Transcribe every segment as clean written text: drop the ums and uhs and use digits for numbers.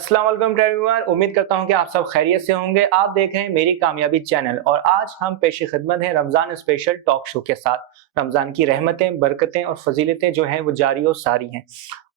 अस्सलाम वालेकुम एवरीवन। उम्मीद करता हूं कि आप सब खैरियत से होंगे। आप देख रहे हैं मेरी कामयाबी चैनल और आज हम पेश खिदमत हैं रमज़ान स्पेशल टॉक शो के साथ। रमज़ान की रहमतें, बरकतें और फजीलतें जो हैं वो जारी और सारी हैं।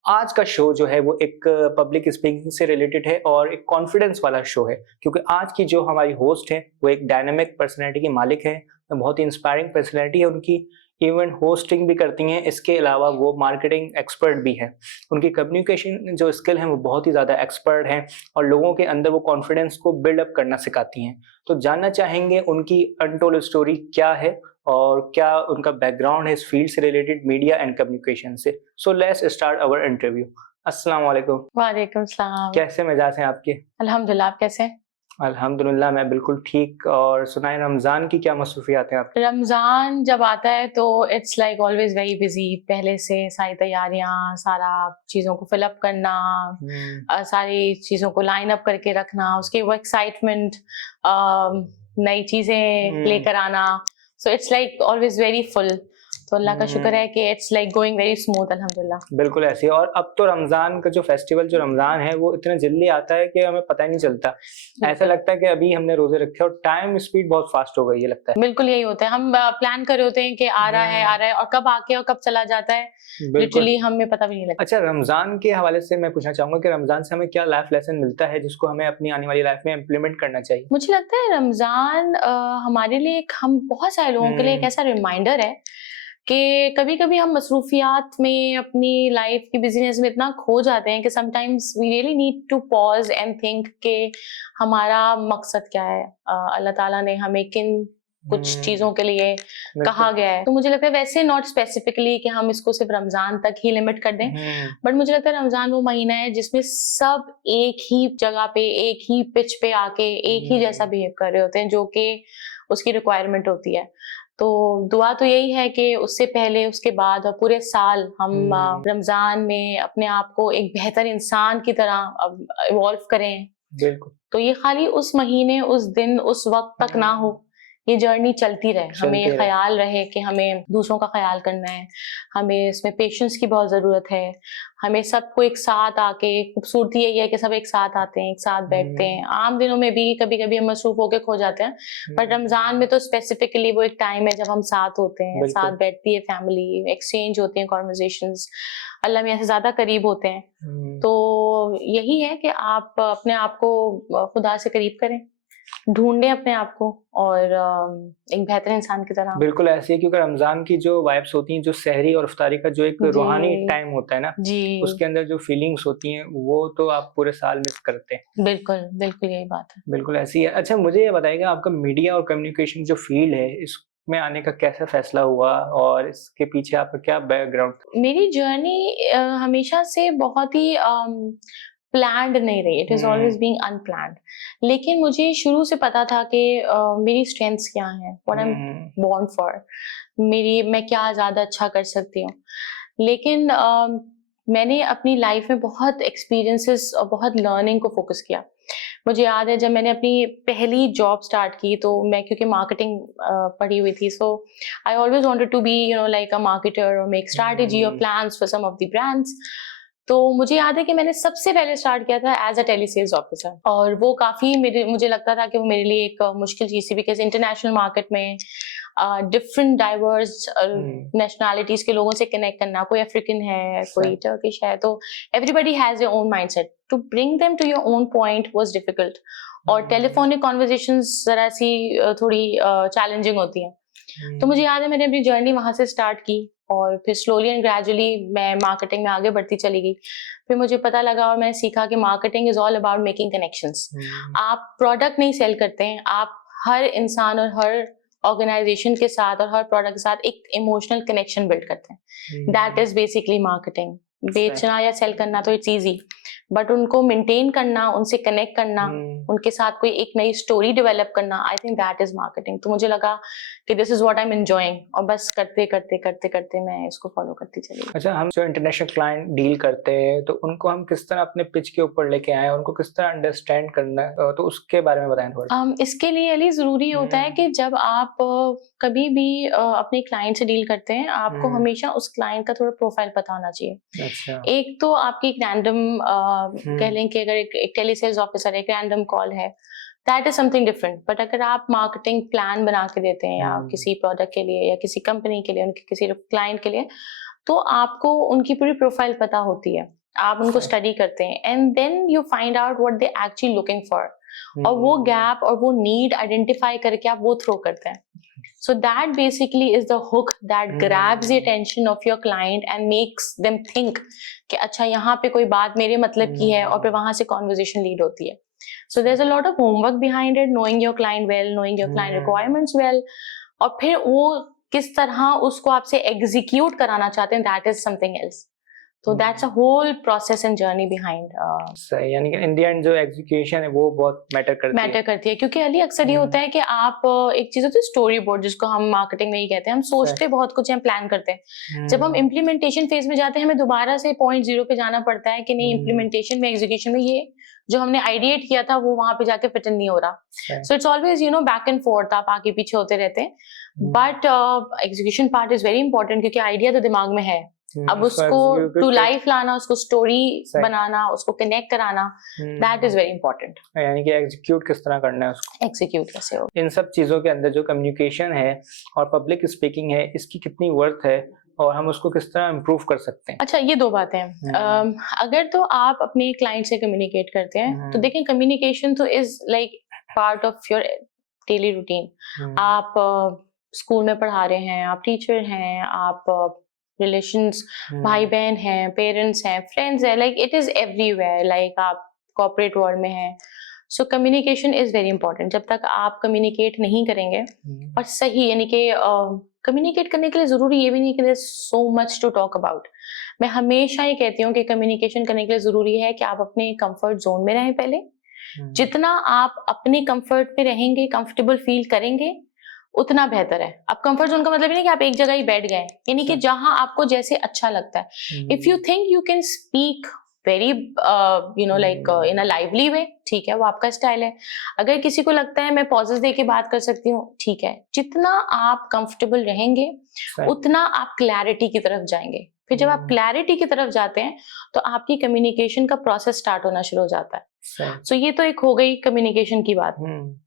आज का शो जो है वो एक पब्लिक स्पीकिंग से रिलेटेड है और एक कॉन्फिडेंस वाला शो है, क्योंकि आज की जो हमारी होस्ट है वो एक डायनामिक पर्सनैलिटी की मालिक है, बहुत ही इंस्पायरिंग पर्सनैलिटी है उनकी। इवेंट होस्टिंग भी करती हैं, इसके अलावा वो मार्केटिंग एक्सपर्ट भी हैं। उनकी कम्युनिकेशन जो स्किल हैं वो बहुत ही ज़्यादा एक्सपर्ट हैं और लोगों के अंदर वो कॉन्फिडेंस को बिल्डअप करना सिखाती हैं। तो जानना चाहेंगे उनकी अनटोल्ड स्टोरी क्या है और क्या उनका बैकग्राउंड है इस फील्ड से रिलेटेड, मीडिया एंड कम्युनिकेशन से। So let's start our interview. अस्सलाम वालेकुम। वालेकुम सलाम। कैसे मिजाज हैं आपके? अल्हम्दुलिल्लाह, आप कैसे हैं? अल्हम्दुलिल्लाह मैं बिल्कुल ठीक। और सुनाए रमज़ान की क्या मसरूफियात हैं आपकी? रमज़ान जब आता है तो it's like always very busy. पहले से सारी तैयारियां, सारा चीज़ों को फिलअप करना, सारी चीज़ों को लाइन अप करके रखना, उसके वो एक्साइटमेंट, नई चीज़ें लेकर आना। So it's like always very full. तो अल्लाह का शुक्र है कि it's like going very smooth, अल्हम्दुलिल्लाह। बिल्कुल ऐसे ही। और अब तो रमजान का जो फेस्टिवल जो रमजान है वो इतना जल्दी आता है कि हमें पता ही नहीं चलता। ऐसा लगता है कि अभी हमने रोजे रखे और टाइम स्पीड बहुत फास्ट हो गई है, लगता है। बिल्कुल यही होता है। हम प्लान कर रहे होते हैं कि आ रहा है और कब आके और कब चला जाता है, लिटरली हमें पता भी नहीं लगता। अच्छा, रमजान के हवाले से मैं पूछना चाहूंगा कि रमजान से हमें क्या लाइफ लेसन मिलता है जिसको हमें अपनी आने वाली लाइफ में इम्प्लीमेंट करना चाहिए? मुझे लगता है रमजान हमारे लिए हम बहुत सारे लोगों के लिए एक ऐसा रिमाइंडर है कि कभी-कभी हम मसरूफियात में अपनी लाइफ की बिजीनेस में इतना खो जाते हैं कि sometimes we really need to pause and think कि हमारा मकसद क्या है, अल्लाह ताला ने हमें किन कुछ चीजों के लिए कहा गया है। तो मुझे लगता है वैसे नॉट स्पेसिफिकली कि हम इसको सिर्फ रमजान तक ही लिमिट कर दें, बट मुझे लगता है रमजान वो महीना है जिसमें सब एक ही जगह पे, एक ही पिच पे आके एक ही जैसा बिहेव कर रहे होते हैं, जो कि उसकी रिक्वायरमेंट होती है। तो दुआ तो यही है कि उससे पहले, उसके बाद और पूरे साल हम रमजान में अपने आप को एक बेहतर इंसान की तरह इवॉल्व करें। बिल्कुल। तो ये खाली उस महीने, उस दिन, उस वक्त तक ना हो, ये जर्नी चलती रहे। हमें ख्याल रहे कि हमें दूसरों का ख्याल करना है, हमें इसमें पेशेंस की बहुत जरूरत है। हमें सबको एक साथ आके, खूबसूरती यही है कि सब एक साथ आते हैं, एक साथ बैठते हैं। आम दिनों में भी कभी कभी हम मसरूफ होके खो जाते हैं, बट रमजान में तो स्पेसिफिकली वो एक टाइम है जब हम साथ होते हैं, साथ बैठती है फैमिली, एक्सचेंज होती है कॉन्वर्जेशंस, अल्लाह मियां से ज्यादा करीब होते हैं। तो यही है कि आप अपने आप को खुदा से करीब करें, ढूंढें अपने आप को और एक बेहतर इंसान की तरह। बिल्कुल ऐसे ही, क्योंकि रमजान की जो वाइब्स होती हैं, जो सहरी और इफ्तारी का जो एक रूहानी टाइम होता है ना, उसके अंदर जो फीलिंग्स होती हैं वो तो आप पूरे साल मिस करते हैं। बिल्कुल बिल्कुल यही बात है। बिल्कुल ऐसी है। अच्छा, मुझे ये बताइएगा आपका मीडिया और कम्युनिकेशन जो फील्ड है इसमें आने का कैसा फैसला हुआ और इसके पीछे आपका क्या बैकग्राउंड? मेरी जर्नी हमेशा से बहुत ही प्लान्ड नहीं रही, it is always being unplanned. लेकिन मुझे शुरू से पता था कि मेरी स्ट्रेंथ्स क्या हैं, what I am born for, मैं क्या ज्यादा अच्छा कर सकती हूँ। लेकिन मैंने अपनी लाइफ में बहुत एक्सपीरियंसेस और बहुत लर्निंग को फोकस किया। मुझे याद है जब मैंने अपनी पहली जॉब स्टार्ट की, तो मैं क्योंकि मार्केटिंग पढ़ी हुई थी, so I always wanted to be like a marketer और मेक स्ट्रैटेजी और plans for some of the brands. तो मुझे याद है कि मैंने सबसे पहले स्टार्ट किया था एज अ टेलीसेल्स ऑफिसर, और वो काफी मुझे लगता था कि वो मेरे लिए एक मुश्किल चीज थी, बिकॉज इंटरनेशनल मार्केट में डिफरेंट डाइवर्स नेशनैलिटीज के लोगों से कनेक्ट करना, कोई अफ्रीकन है, कोई टर्किश है, तो everybody has their own mindset, to bring them to your own point was difficult. और टेलीफोनिक कॉन्वर्जेशंस जरा सी थोड़ी चैलेंजिंग होती हैं। तो मुझे याद है मैंने अपनी जर्नी वहां से स्टार्ट की और फिर स्लोली एंड ग्रेजुअली मैं मार्केटिंग में आगे बढ़ती चली गई। फिर मुझे पता लगा और मैंने सीखा कि marketing is all about making connections. आप प्रोडक्ट नहीं सेल करते हैं, आप हर इंसान और हर ऑर्गेनाइजेशन के साथ और हर प्रोडक्ट के साथ एक इमोशनल कनेक्शन बिल्ड करते हैं। That is basically marketing. बेचना या सेल करना तो इट्स इजी, बट उनको मेंटेन करना, उनसे कनेक्ट करना, उनके साथ कोई एक नई स्टोरी डेवलप करना, I think that is marketing. तो मुझे लगा कि this is what I am enjoying, और बस करते करते करते करते मैं इसको फॉलो करती चली गई। अच्छा, हम जो इंटरनेशनल क्लाइंट डील करते हैं तो उनको हम किस तरह अपने पिच के ऊपर लेके आए, उनको किस तरह अंडरस्टैंड करना है, तो उसके बारे में बताएं थोड़ा। इसके लिए अली जरूरी होता है कि जब आप कभी भी अपने क्लाइंट से डील करते हैं, आपको हमेशा उस क्लाइंट का थोड़ा प्रोफाइल पता होना चाहिए। अच्छा। एक तो आपकी एक रैंडम कह लें कि अगर एक टेलीसेल्स ऑफिसर एक रैंडम कॉल है, that is something different. But अगर आप मार्केटिंग प्लान बना के देते हैं या किसी प्रोडक्ट के लिए या किसी कंपनी के लिए, उनके किसी क्लाइंट के लिए, तो आपको उनकी पूरी प्रोफाइल पता होती है, आप उनको स्टडी करते हैं, and then you find out what they actually looking for, और वो गैप और वो नीड आइडेंटिफाई करके आप वो थ्रो करते हैं। So that basically is the hook that grabs the attention of your client and makes them think कि अच्छा यहाँ पे कोई बात मेरे मतलब की है, और फिर वहां से conversation lead होती है। So there's a lot of homework behind it, knowing your client well, knowing your client requirements well, और फिर वो किस तरह उसको आपसे execute कराना चाहते हैं, that is something else. So that's a whole process and journey behind. सही, यानी कि इन द एंड जो एग्जीक्यूशन है वो बहुत मैटर करती है। क्योंकि अली अक्सर ये होता है कि आप एक चीज होती है स्टोरी बोर्ड, जिसको हम मार्केटिंग में ही कहते हैं, हम सोचते बहुत कुछ हैं, प्लान करते हैं, जब हम इम्प्लीमेंटेशन फेज में जाते हैं हमें दोबारा से पॉइंट 0 पे जाना पड़ता है कि नहीं, इम्प्लीमेंटेशन में एग्जीक्यूशन में ये जो हमने आइडिएट किया था वो वहां पे जाके फिट इन नहीं हो रहा। So it's always back and fourth, आप आगे पीछे होते रहते हैं, but execution part is very important, क्योंकि आइडिया तो दिमाग में है, अब उसको टू लाइफ लाना, उसको स्टोरी बनाना, उसको कनेक्ट कराना, दैट इज वेरी इंपॉर्टेंट। यानी कि एग्जीक्यूट किस तरह करना है, उसको एग्जीक्यूट कैसे हो। इन सब चीजों के अंदर जो कम्युनिकेशन है और पब्लिक स्पीकिंग है, इसकी कितनी वर्थ है और हम उसको किस तरह इम्प्रूव कर सकते हैं? अच्छा, ये दो बातें हैं। अगर तो आप अपने क्लाइंट से कम्युनिकेट करते हैं तो देखें, कम्युनिकेशन तो is like part of your daily routine. आप स्कूल में पढ़ा रहे हैं, आप टीचर हैं, आप रिलेशंस, भाई बहन हैं, पेरेंट्स हैं, फ्रेंड्स हैं, like it is everywhere, like आप कॉर्पोरेट वर्ल्ड में हैं। So communication is very important. जब तक आप कम्युनिकेट नहीं करेंगे और सही, यानी कि कम्युनिकेट करने के लिए जरूरी ये भी नहीं कि so much to talk about. मैं हमेशा ये कहती हूँ कि कम्युनिकेशन करने के लिए जरूरी है कि आप अपने कंफर्ट जोन में रहें पहले। जितना आप अपने कंफर्ट में रहेंगे, कंफर्टेबल फील करेंगे, उतना बेहतर है। अब कंफर्ट जोन का मतलब नहीं कि आप एक जगह ही बैठ गए, यानी कि जहां आपको जैसे अच्छा लगता है। If you think you can speak very like in a lively way, ठीक है, वो आपका स्टाइल है। अगर किसी को लगता है मैं पॉजेस दे के बात कर सकती हूँ, ठीक है। जितना आप कंफर्टेबल रहेंगे उतना आप क्लैरिटी की तरफ जाएंगे। फिर जब आप क्लैरिटी की तरफ जाते हैं तो आपकी कम्युनिकेशन का प्रोसेस स्टार्ट होना शुरू हो जाता है। सो ये तो एक हो गई कम्युनिकेशन की बात।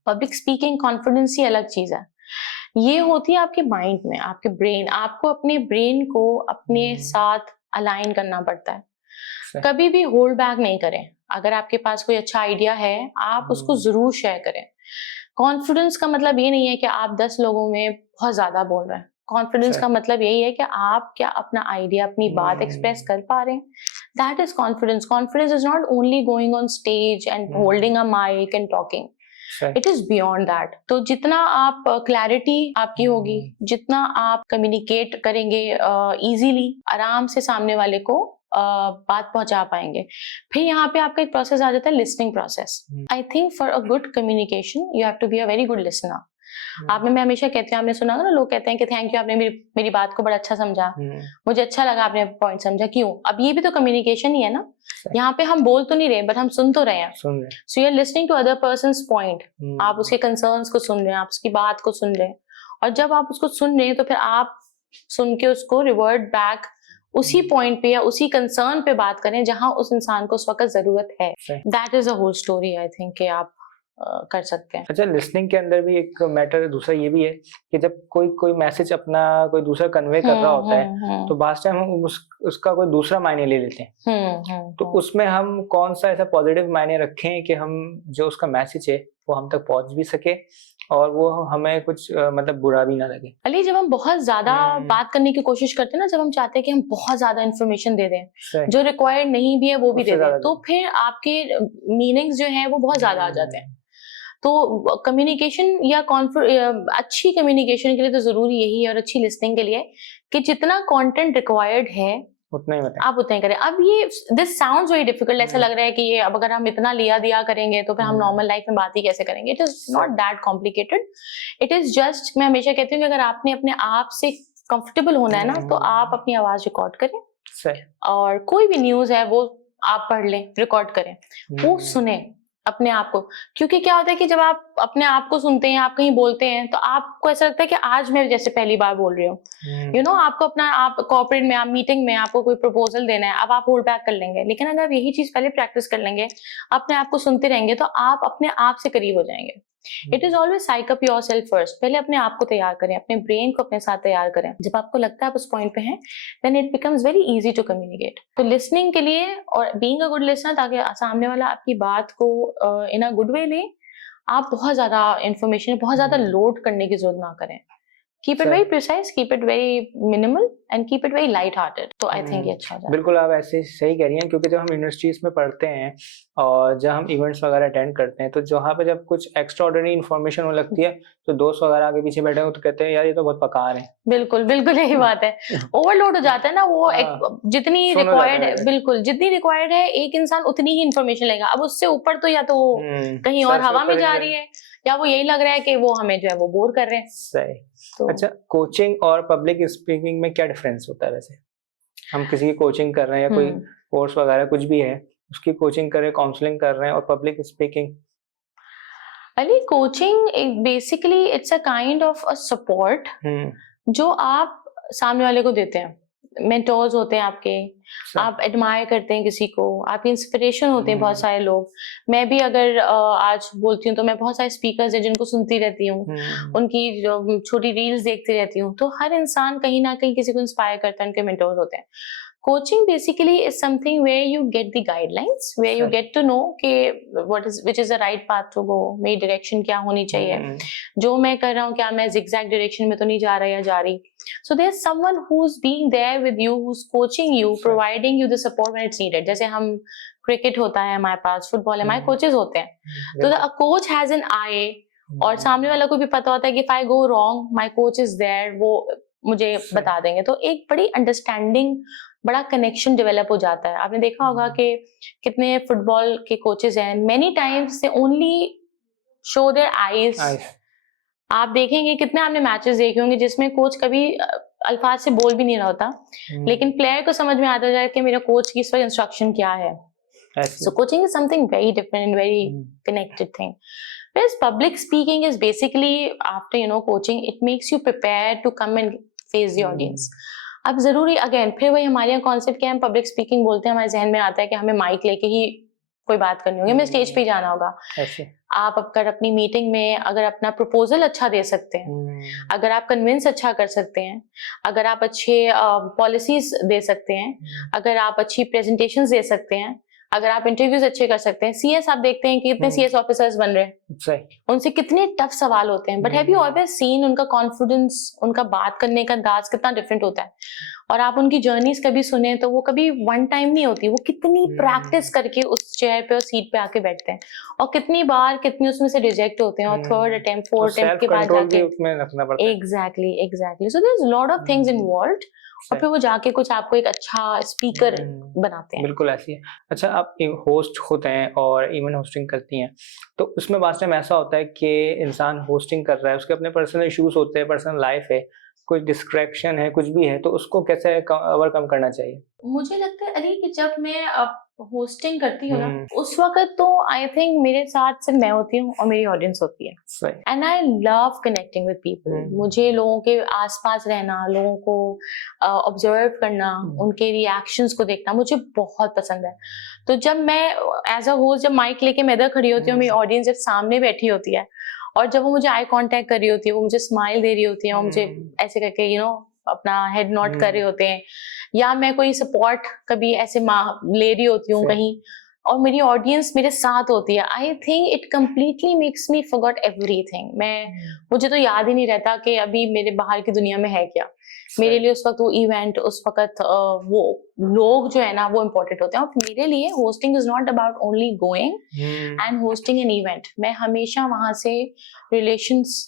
पब्लिक स्पीकिंग, कॉन्फिडेंस, ये अलग चीज है। ये होती है आपके माइंड में, आपके ब्रेन। आपको अपने ब्रेन को अपने साथ अलाइन करना पड़ता है। कभी भी होल्ड बैक नहीं करें। अगर आपके पास कोई अच्छा आइडिया है, आप उसको जरूर शेयर करें। कॉन्फिडेंस का मतलब ये नहीं है कि आप 10 लोगों में बहुत ज्यादा बोल रहे हैं। कॉन्फिडेंस का मतलब यही है कि आप क्या अपना आइडिया, अपनी बात एक्सप्रेस कर पा रहे हैं। That is confidence. Confidence is not only going on stage and holding a mic and talking, it is beyond that. तो जितना आप क्लैरिटी आपकी होगी, जितना आप कम्युनिकेट करेंगे इजीली, आराम से सामने वाले को बात पहुंचा पाएंगे। फिर यहाँ पे आपका एक प्रोसेस आ जाता है, listening process. I think for a good communication you have to be a very good listener. आपने, मैं हमेशा कहती हूँ, आपने सुना ना, लोग कहते हैं कि थैंक यू, आपने मेरी बात को बड़ा अच्छा समझा, मुझे अच्छा लगा आपने पॉइंट समझा। क्यों? अब ये भी तो कम्युनिकेशन ही है ना। यहाँ पे हम बोल तो नहीं रहे, बट हम सुन तो रहे हैं। So you are listening to other persons point. आप उसके कंसर्न्स को सुन रहे हैं, आप उसकी बात को सुन रहे हैं, और जब आप उसको सुन रहे हैं तो फिर आप सुन के उसको रिवर्ट बैक उसी पॉइंट पे या उसी कंसर्न पे बात करें जहां उस इंसान को उस वक्त जरूरत है। That is a whole story I think कि आप कर सकते हैं। अच्छा, लिसनिंग के अंदर भी एक मैटर दूसरा ये भी है कि जब कोई मैसेज अपना कोई दूसरा कन्वे कर रहा होता है तो बात टाइम हम उसका कोई दूसरा मायने ले लेते हैं। तो उसमें हम कौन सा ऐसा पॉजिटिव मायने रखें कि हम जो उसका मैसेज है वो हम तक पहुंच भी सके और वो हमें कुछ मतलब बुरा भी ना लगे। अली, जब हम बहुत ज्यादा बात करने की कोशिश करते हैं ना, जब हम चाहते हैं कि हम बहुत ज्यादा इन्फॉर्मेशन दे दें, जो रिक्वायर्ड नहीं भी है वो भी दे दें, तो फिर आपके मीनिंग्स जो है वो बहुत ज्यादा आ जाते हैं। तो कम्युनिकेशन या अच्छी कम्युनिकेशन के लिए तो जरूरी यही है, और अच्छी लिसनिंग के लिए, कि जितना कंटेंट रिक्वायर्ड है उतना ही बताएं। आप उतना ही करें। अब ये दिस साउंड्स वेरी डिफिकल्ट, ऐसा लग रहा है कि ये अब अगर हम इतना लिया दिया करेंगे तो फिर हम नॉर्मल लाइफ में बात ही कैसे करेंगे। It is not that complicated, it is just, मैं हमेशा कहती हूँ कि अगर आपने अपने आप से कंफर्टेबल होना है ना, तो आप अपनी आवाज रिकॉर्ड करें, सही। और कोई भी न्यूज है वो आप पढ़ लें, रिकॉर्ड करें, वो सुने अपने आप को। क्योंकि क्या होता है कि जब आप अपने आप को सुनते हैं, आप कहीं बोलते हैं, तो आपको ऐसा लगता है कि आज मैं जैसे पहली बार बोल रही हूँ, यू नो, आपको अपना, आप कॉर्पोरेट में, आप मीटिंग में आपको कोई प्रपोजल देना है, अब आप होल्ड बैक कर लेंगे। लेकिन अगर आप यही चीज पहले प्रैक्टिस कर लेंगे, अपने आप को सुनते रहेंगे, तो आप अपने आप से करीब हो जाएंगे। It is always psych up your self first. पहले अपने आप को तैयार करें, अपने ब्रेन को अपने साथ तैयार करें। जब आपको लगता है आप उस पॉइंट पे हैं, then it becomes very easy to communicate. तो लिसनिंग के लिए और बीइंग अ गुड लिसनर, ताकि सामने वाला आपकी बात को इन अ गुड वे ले, आप बहुत ज्यादा इंफॉर्मेशन, बहुत ज्यादा लोड करने की जरूरत ना करें। Keep it very precise, keep it very minimal and keep it very light hearted. तो आई थिंक ये अच्छा हो जाएगा। बिल्कुल, आप ऐसे सही कह रही हैं, क्योंकि जब हम यूनिवर्सिटीज में पढ़ते हैं और जब हम इवेंट्स वगैरह अटेंड करते हैं, तो जहाँ पे जब कुछ एक्स्ट्रा ऑर्डिनरी इन्फॉर्मेशन होने लगती है, तो दोस्त वगैरह आगे पीछे बैठे हो तो कहते हैं यार ये तो बहुत पकार है। बिल्कुल बिल्कुल यही बात है, ओवरलोड हो जाता है ना वो। जितनी रिक्वायर्ड है, बिल्कुल जितनी रिक्वायर्ड है, एक इंसान उतनी ही इन्फॉर्मेशन लेगा। अब उससे ऊपर तो या तो वो कहीं और हवा में जा रही है, या वो यही लग रहा है कि वो हमें जो है वो बोर कर रहे हैं। सही। तो अच्छा, कोचिंग और पब्लिक स्पीकिंग में क्या डिफरेंस होता है? वैसे हम किसी की कोचिंग कर रहे हैं या कोई कोर्स वगैरह कुछ भी है, उसकी कोचिंग कर रहे हैं, काउंसलिंग कर रहे हैं, और public speaking? Ali, coaching basically it's a kind of a support जो आप सामने वाले को देते हैं। मेंटोर्स होते हैं आपके, आप एडमायर करते हैं किसी को, आपकी इंस्पिरेशन होते हैं बहुत सारे लोग। मैं भी अगर आज बोलती हूँ तो मैं बहुत सारे स्पीकर्स हैं जिनको सुनती रहती हूँ, उनकी जो छोटी रील्स देखती रहती हूँ। तो हर इंसान कहीं ना कहीं किसी को इंस्पायर करता है, उनके मेंटोर्स होते हैं। Coaching basically is something where you get the guidelines, where you get to know कि which is the right path to go, मेरी direction क्या होनी चाहिए, जो मैं कर रहा हूँ क्या मैं zigzag direction में तो नहीं जा रहा या जा रही। So there's someone who's being there with you, who's coaching you, providing you the support when it's needed. जैसे हम क्रिकेट होता है हमारे पास, फुटबॉल है, हमारे कोचेस होते हैं, तो a coach has an eye, और सामने वाला को भी पता होता है कि if I go wrong, my coach is there, वो मुझे बता देंगे। तो एक बड़ी अंडरस्टैंडिंग, बड़ा कनेक्शन डेवलप हो जाता है। आपने देखा होगा कि कितने फुटबॉल के कोचेस हैं, many times they only show their eyes. आप देखेंगे कितने आपने मैचेस देखे होंगे जिसमें कोच कभी अल्फाज से बोल भी नहीं रहा होता, लेकिन प्लेयर को समझ में आता है कि मेरा कोच की इस वक्त इंस्ट्रक्शन क्या है। So coaching is something very different and very connected thing. Whereas public speaking is basically, after coaching, it makes you prepared to come and face the audience. अब जरूरी अगेन फिर वही हमारे यहाँ कॉन्सेप्ट क्या है, पब्लिक स्पीकिंग बोलते हैं, हमारे जहन में आता है कि हमें माइक लेके ही कोई बात करनी होगी, हमें स्टेज पे ही जाना होगा। आप अगर अपनी मीटिंग में अगर अपना प्रपोजल अच्छा दे सकते हैं, अगर आप कन्विंस अच्छा कर सकते हैं, अगर आप अच्छे पॉलिसीज दे सकते हैं, अगर आप अच्छी प्रेजेंटेशंस दे सकते हैं, अगर आप इंटरव्यूज अच्छे कर सकते हैं। सीएस आप देखते हैं कि कितने सीएस ऑफिसर्स बन रहे हैं, उनसे कितने टफ सवाल होते हैं, but have you always seen उनका कॉन्फिडेंस, उनका बात करने का अंदाज कितना डिफरेंट होता है। और आप उनकी जर्नीज कभी सुने तो वो कभी वन टाइम नहीं होती, वो कितनी प्रैक्टिस करके उस चेयर पे और सीट पे आके बैठते हैं, और कितनी बार कितनी उसमें से रिजेक्ट होते हैं, और थर्ड अटेम्प्ट फोर्थ अटेम्प्ट के बाद जाके exactly so there is lot of things involved, और फिर वो जाके कुछ आपको एक अच्छा स्पीकर बनाते हैं। बिल्कुल ऐसी है। अच्छा, आप होस्ट होते हैं और इवेंट होस्टिंग करती हैं, तो उसमें वास्ट टाइम ऐसा होता है कि इंसान होस्टिंग कर रहा है, उसके अपने पर्सनल इश्यूज होते हैं, पर्सनल लाइफ है, कुछ डिस्ट्रैक्शन है, कुछ भी है, तो उसको कैसे ओवरकम करना चाहिए? मुझे लगता है अली कि जब मैं होस्टिंग करती हूँ ना, उस वक्त तो आई थिंक मेरे साथ सिर्फ मैं होती हूँ और मेरी ऑडियंस होती है, and I love connecting with people. मुझे लोगों के आसपास रहना, लोगों को ऑब्जर्व करना, उनके रिएक्शंस को देखना मुझे बहुत पसंद है। तो जब मैं एज अ होस्ट, जब माइक लेके मैं इधर खड़ी होती हूँ, मेरी ऑडियंस जब सामने बैठी होती है, और जब वो मुझे आई कांटेक्ट कर रही होती है, वो मुझे स्माइल दे रही होती है, और मुझे ऐसे करके अपना हेड नॉट कर रहे होते हैं, या मैं कोई सपोर्ट कभी ऐसे ले रही होती हूँ कहीं, और मेरी ऑडियंस मेरे साथ होती है, I think it completely makes me forgot everything. मुझे तो याद ही नहीं रहता कि अभी मेरे बाहर की दुनिया में है क्या। मेरे लिए उस वक्त वो इवेंट, उस वक्त वो लोग जो है ना, वो इम्पोर्टेंट होते हैं। और मेरे लिए hosting is not about only going and hosting an event. मैं हमेशा वहां से रिलेशंस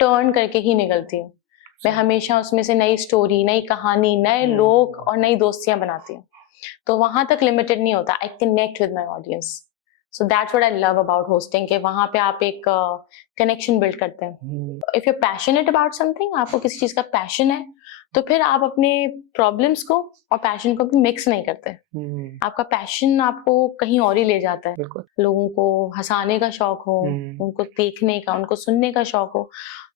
टर्न करके ही निकलती हूँ। मैं हमेशा उसमें से नई स्टोरी, नई कहानी, नए लोग और नई दोस्तियां बनाती हूँ। तो वहां तक लिमिटेड नहीं होता, I connect with my audience. So that's what I love about hosting, कि वहां पे आप एक कनेक्शन बिल्ड करते हैं। If you passionate about something, आपको किसी चीज का पैशन है, तो फिर आप अपने प्रॉब्लम्स को और पैशन को भी मिक्स नहीं करते। आपका पैशन आपको कहीं और ही ले जाता है। लोगों को हंसाने का शौक हो, उनको देखने का, उनको सुनने का शौक हो,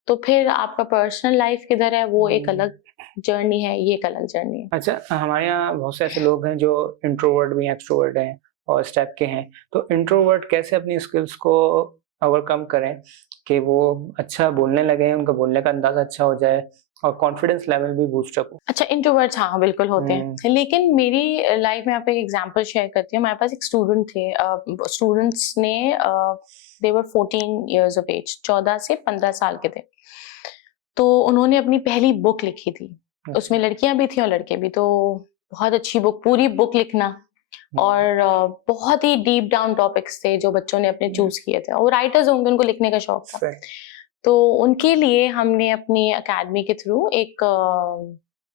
तो फिर आपका पर्सनल लाइफ किधर है वो एक अलग जर्नी है, ये एक अलग जर्नी है। अच्छा, हमारे यहाँ बहुत से ऐसे लोग हैं जो इंट्रोवर्ट भी हैं, एक्सट्रोवर्ट हैं और इस टाइप के हैं, तो इंट्रोवर्ट कैसे अपनी स्किल्स को ओवरकम करें कि वो अच्छा बोलने लगे, उनका बोलने का अंदाजा अच्छा हो जाए और कॉन्फिडेंस लेवल भी बूस्ट अप हो? अच्छा, इंट्रोवर्ट्स हाँ बिल्कुल होते हैं, लेकिन मेरी लाइफ में आपको एक एग्जांपल शेयर करती हूँ। हमारे पास एक स्टूडेंट थे, स्टूडेंट्स ने दे वर 14 years of age, 14 से 15 साल के थे। तो उन्होंने अपनी पहली बुक लिखी थी, उसमें लड़कियां भी थी और लड़के भी। तो बहुत अच्छी बुक, पूरी बुक लिखना, और बहुत ही डीप डाउन टॉपिक्स थे जो बच्चों ने अपने चूज किए थे, और वो राइटर्स होंगे, उनको लिखने का शौक था। तो उनके लिए हमने अपनी अकेडमी के थ्रू एक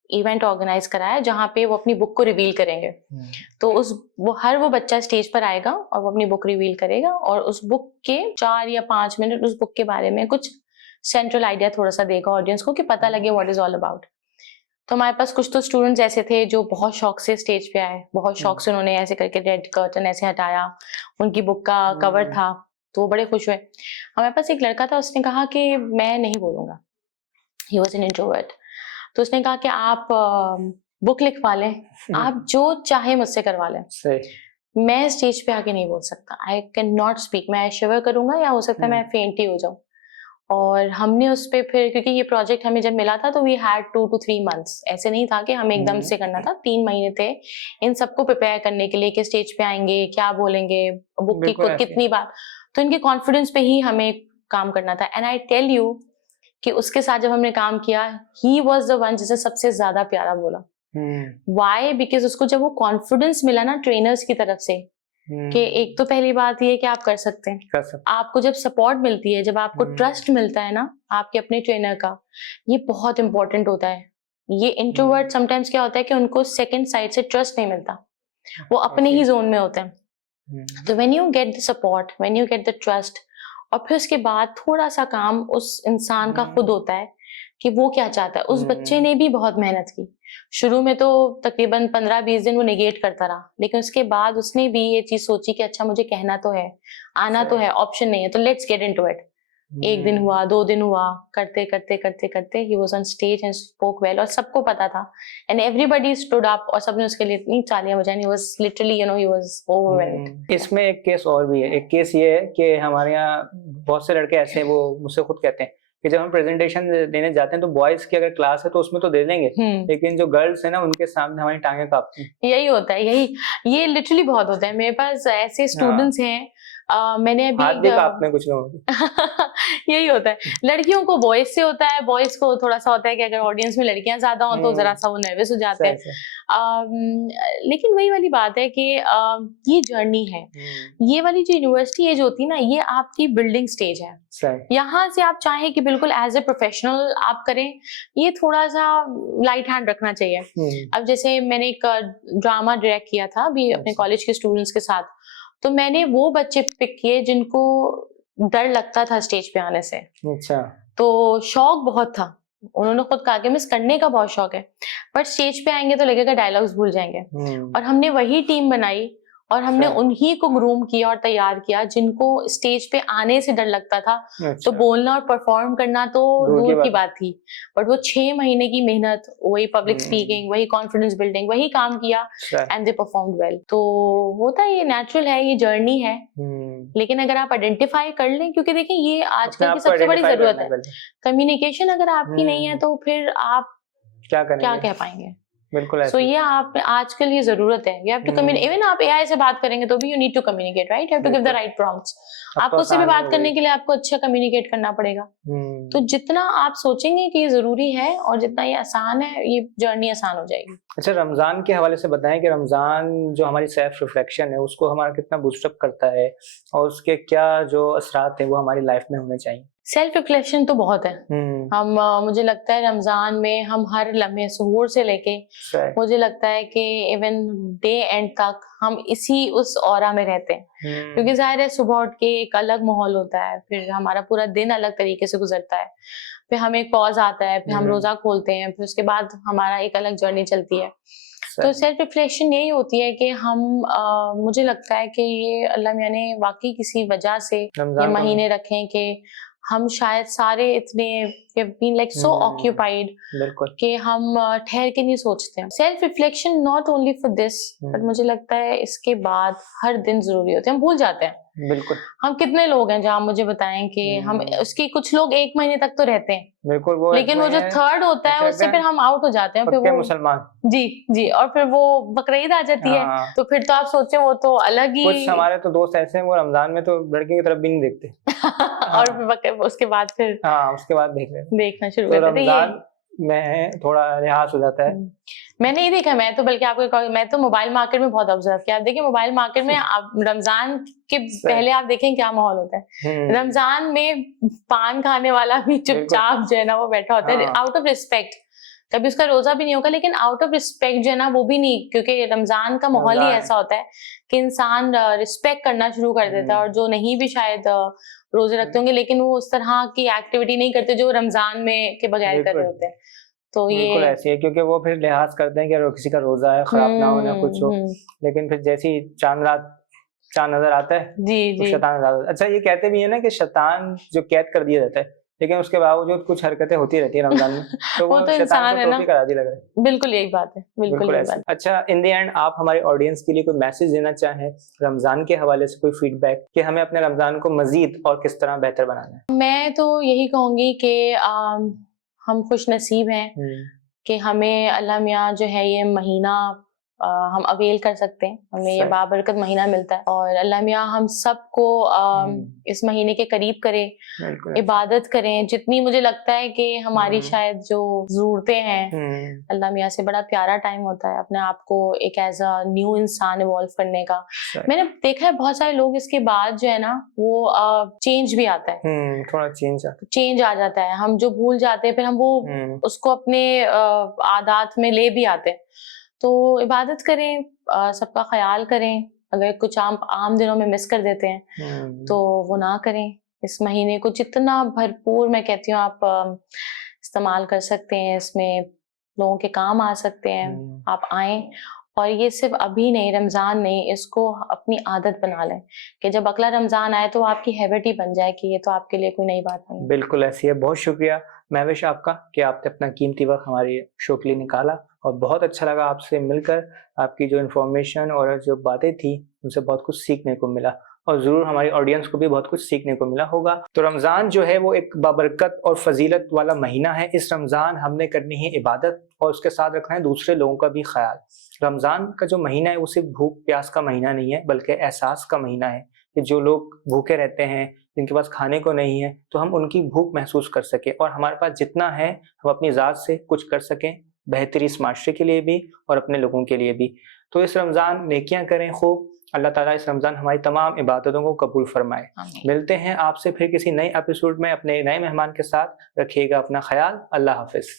इवेंट ऑर्गेनाइज कराया जहाँ पे वो अपनी बुक को रिवील करेंगे। तो हर वो बच्चा स्टेज पर आएगा और वो अपनी बुक रिवील करेगा, और उस बुक के 4 या 5 मिनट उस बुक के बारे में कुछ सेंट्रल आइडिया थोड़ा सा देगा ऑडियंस को, कि पता लगे व्हाट इज ऑल अबाउट। तो हमारे पास कुछ तो स्टूडेंट्स ऐसे थे जो बहुत शौक से स्टेज पे आए, बहुत शौक से उन्होंने ऐसे करके रेड कर्टन ऐसे हटाया, उनकी बुक का कवर था, तो वो बड़े खुश हुए। हमारे पास एक लड़का था, उसने कहा कि मैं नहीं बोलूंगा, ही वॉज एन इंट्रोवर्ट। तो उसने कहा कि आप बुक लिखवा लें, आप जो चाहे मुझसे करवा लें, मैं स्टेज पे आके नहीं बोल सकता, आई कैन नॉट स्पीक, मैं शिवर करूंगा या हो सकता है मैं फेंट ही हो जाऊं। और हमने उस पे फिर, क्योंकि ये प्रोजेक्ट हमें जब मिला था तो वी हैड 2 to 3 months, ऐसे नहीं था कि हमें एकदम से करना था, 3 महीने थे इन सबको प्रिपेयर करने के लिए कि स्टेज पे आएंगे, क्या बोलेंगे, बुक की कितनी बार, तो इनके कॉन्फिडेंस पे ही हमें काम करना था। एंड आई टेल यू कि उसके साथ जब हमने काम किया, ही वॉज द वन जिसे सबसे ज्यादा प्यारा बोला। वाई? बिकॉज उसको जब वो कॉन्फिडेंस मिला ना ट्रेनर्स की तरफ से, कि एक तो पहली बात ये कि आप कर सकते हैं, आपको जब सपोर्ट मिलती है, जब आपको ट्रस्ट मिलता है ना आपके अपने ट्रेनर का, ये बहुत इंपॉर्टेंट होता है। ये इंट्रोवर्ट समटाइम्स क्या होता है कि उनको सेकंड साइड से ट्रस्ट नहीं मिलता, वो अपने ही जोन में होते हैं। तो when you get the support, when you get the trust, और फिर उसके बाद थोड़ा सा काम उस इंसान का खुद होता है कि वो क्या चाहता है। उस बच्चे ने भी बहुत मेहनत की, शुरू में तो तकरीबन 15-20 दिन वो नेगेट करता रहा, लेकिन उसके बाद उसने भी ये चीज सोची कि अच्छा मुझे कहना तो है, आना तो है, ऑप्शन नहीं है, तो लेट्स गेट इनटू इट। 1 दिन हुआ, 2 दिन हुआ, करते करते करते करते he was on stage and spoke well, और सबको पता था, एंड एवरीबॉडी स्टूड अप, और सबने उसके लिए इतनी तालियां बजाई, he was literally he was overwhelmed. इसमें एक केस और भी है, एक केस ये है कि हमारे यहाँ बहुत से लड़के ऐसे हैं, वो मुझसे खुद कहते हैं कि जब हम प्रेजेंटेशन देने जाते हैं तो बॉयज की अगर क्लास है तो उसमें तो दे देंगे, लेकिन जो गर्ल्स है ना उनके सामने हमारी टांगें कांपती हैं। यही होता है, ये लिटरली बहुत होता है। मेरे पास ऐसे स्टूडेंट्स हैं, मैंने अभी हाथ भी कांपते हैं कुछ लोगों के। यही होता है, लड़कियों को बॉयज से होता है, बॉयज को थोड़ा सा होता है कि अगर ऑडियंस में लड़कियां ज्यादा हो तो जरा सा वो नर्वस हो जाते हैं। लेकिन वही वाली बात है कि ये जर्नी है, ये वाली जो यूनिवर्सिटी एज होती है ना, ये आपकी बिल्डिंग स्टेज है। यहाँ से आप चाहें कि बिल्कुल एज ए प्रोफेशनल आप करें, ये थोड़ा सा लाइट हैंड रखना चाहिए। अब जैसे मैंने एक ड्रामा डायरेक्ट किया था अभी अपने कॉलेज के स्टूडेंट्स के साथ, तो मैंने वो बच्चे पिक किए जिनको डर लगता था स्टेज पे आने से। अच्छा। तो शौक बहुत था, उन्होंने खुद कहा कि मिस करने का बहुत शौक है, पर स्टेज पे आएंगे तो लगेगा डायलॉग्स भूल जाएंगे। और हमने वही टीम बनाई और हमने उन्हीं को ग्रूम किया और तैयार किया जिनको स्टेज पे आने से डर लगता था। तो बोलना और परफॉर्म करना तो दूर की बात थी, बट वो 6 महीने की मेहनत, वही पब्लिक स्पीकिंग, वही कॉन्फिडेंस बिल्डिंग, वही काम किया एंड दे परफॉर्म्ड वेल। तो होता है, ये नेचुरल है, ये जर्नी है। लेकिन अगर आप आइडेंटिफाई कर लें, क्योंकि देखिए ये आजकल की सबसे बड़ी जरूरत है, कम्युनिकेशन अगर आपकी नहीं है तो फिर आप क्या कह पाएंगे। बिल्कुल। सो ये आप आजकल ये जरूरत है, you have to communicate. Even आप एआई से बात करेंगे तो भी you need to communicate, right? You have to give the right prompts. आपको उससे भी बात करने के लिए आपको अच्छा कम्युनिकेट करना पड़ेगा। तो जितना आप सोचेंगे कि ये जरूरी है और जितना ये आसान है, ये जर्नी आसान हो जाएगी। अच्छा, रमजान के हवाले से बताएं कि रमजान जो हमारी सेल्फ रिफ्लेक्शन है उसको हमारा कितना बूस्टअप करता है और उसके क्या जो असरात है वो हमारी लाइफ में होने चाहिए। सेल्फ रिफ्लेक्शन तो बहुत है। हम मुझे लगता है रमजान में हम हर लम्हे सुहूर से लेके मुझे लगता है कि इवन डे एंड तक हम इसी उस ऑरा में रहते हैं, क्योंकि जाहिर है सुबह उठ के एक अलग माहौल होता है, फिर हमारा पूरा दिन अलग तरीके से गुजरता है, फिर हमें एक पॉज आता है, फिर हम रोजा खोलते हैं, फिर उसके बाद हमारा एक अलग जर्नी चलती है। तो सेल्फ रिफ्लेक्शन यही होती है कि हम मुझे लगता है कि ये अल्लाह मियां ने वाकई किसी वजह से ये महीने रखें कि हम शायद सारे इतने बीन लाइक सो ऑक्यूपाइड कि हम ठहर के नहीं सोचते हैं। Self reflection not only for this, but मुझे लगता है इसके बाद हर दिन जरूरी होते हैं। हम भूल जाते हैं। बिल्कुल। हम कितने लोग हैं जहाँ मुझे बताएं कि हम उसकी कुछ लोग 1 महीने तक तो रहते हैं, बिल्कुल, वो लेकिन वो जो थर्ड होता है उससे फिर हम आउट हो जाते हैं। फिर वो मुसलमान जी, और फिर वो बकरीद आ जाती है, तो फिर तो आप सोचे वो तो अलग ही। कुछ हमारे तो दोस्त ऐसे हैं वो रमजान में तो लड़की की तरफ भी नहीं देखते और उसके बाद फिर उसके बाद देखना शुरू करते हैं। में थोड़ा लिहाज हो जाता है। मैंने ये देखा, मैं तो बल्कि आपको मैं तो मोबाइल मार्केट में बहुत ऑब्जर्व किया। आप देखिए मोबाइल मार्केट में आप रमजान के पहले आप देखें क्या माहौल होता है। रमजान में पान खाने वाला भी चुपचाप जो है ना वो बैठा होता है, आउट ऑफ रिस्पेक्ट। कभी उसका रोजा भी नहीं होगा, लेकिन आउट ऑफ रिस्पेक्ट जो है ना वो भी नहीं, क्योंकि रमजान का माहौल ही ऐसा होता है कि इंसान रिस्पेक्ट करना शुरू कर देता है। और जो नहीं भी शायद रोजे रखते होंगे, लेकिन वो उस तरह की एक्टिविटी नहीं करते जो रमजान में के बगैर कर रहे होते हैं। तो ये ऐसी है, क्योंकि वो फिर लिहाज करते हैं कि किसी का रोजा है, खराब ना हो ना कुछ हो, लेकिन फिर जैसे ही चांद नजर आता है तो शैतान नजर आता है। अच्छा, ये कहते भी है ना कि शैतान जो कैद कर दिया जाता है, लेकिन उसके बावजूद कुछ हरकतें होती रहती है रमजान में तो वो तो इंसान है ना, करा दी लग रहा है। बिल्कुल यही बात है, बिल्कुल यही बात। अच्छा, इन द एंड आप हमारे ऑडियंस के लिए कोई मैसेज देना चाहें रमजान के हवाले से, कोई फीडबैक कि हमें अपने रमजान को मजीद और किस तरह बेहतर बनाना है? मैं तो यही कहूंगी कि हम खुश नसीब हैं कि हमें अल्लाह मियां जो है ये महीना हम अवेल कर सकते हैं, हमें ये बाबरकत महीना मिलता है। और अल्लाह मियां हम सबको इस महीने के करीब करें, इबादत करें जितनी। मुझे लगता है कि हमारी शायद जो जरूरतें हैं, अल्लाह मियां से बड़ा प्यारा टाइम होता है अपने आप को एक एज अ न्यू इंसान इवॉल्व करने का। मैंने देखा है बहुत सारे लोग इसके बाद जो है ना वो चेंज भी आता है, थोड़ा चेंज आ जाता है। हम जो भूल जाते हैं फिर हम वो उसको अपने आदत में ले भी आते हैं। तो इबादत करें, सबका ख्याल करें। अगर कुछ आम दिनों में मिस कर देते हैं तो वो ना करें। इस महीने को जितना भरपूर मैं कहती हूँ आप इस्तेमाल कर सकते हैं, इसमें लोगों के काम आ सकते हैं, आप आएं। और ये सिर्फ अभी नहीं, रमजान नहीं, इसको अपनी आदत बना लें कि जब अगला रमजान आए तो आपकी हैबिट ही बन जाए कि ये तो आपके लिए कोई नई बात नहीं। बिल्कुल ऐसी है। बहुत शुक्रिया महविश आपका कि आपने अपना कीमती वक्त हमारे शो के लिए निकाला, और बहुत अच्छा लगा आपसे मिलकर। आपकी जो इन्फॉर्मेशन और जो बातें थी उनसे बहुत कुछ सीखने को मिला, और ज़रूर हमारी ऑडियंस को भी बहुत कुछ सीखने को मिला होगा। तो रमज़ान जो है वो एक बाबरकत और फजीलत वाला महीना है। इस रमज़ान हमने करनी है इबादत, और उसके साथ रखना है दूसरे लोगों का भी ख्याल। रमज़ान का जो महीना है वो सिर्फ भूख प्यास का महीना नहीं है, बल्कि एहसास का महीना है कि जो लोग भूखे रहते हैं, जिनके पास खाने को नहीं है, तो हम उनकी भूख महसूस कर सकें, और हमारे पास जितना है हम अपनी ज़ात से कुछ कर सकें, बेहतरी इस माशरे के लिए भी और अपने लोगों के लिए भी। तो इस रमज़ान नेकियां करें खूब। अल्लाह ताला इस रमज़ान हमारी तमाम इबादतों को कबूल फरमाए। मिलते हैं आपसे फिर किसी नए एपिसोड में अपने नए मेहमान के साथ। रखिएगा अपना ख्याल। अल्लाह हाफिज़।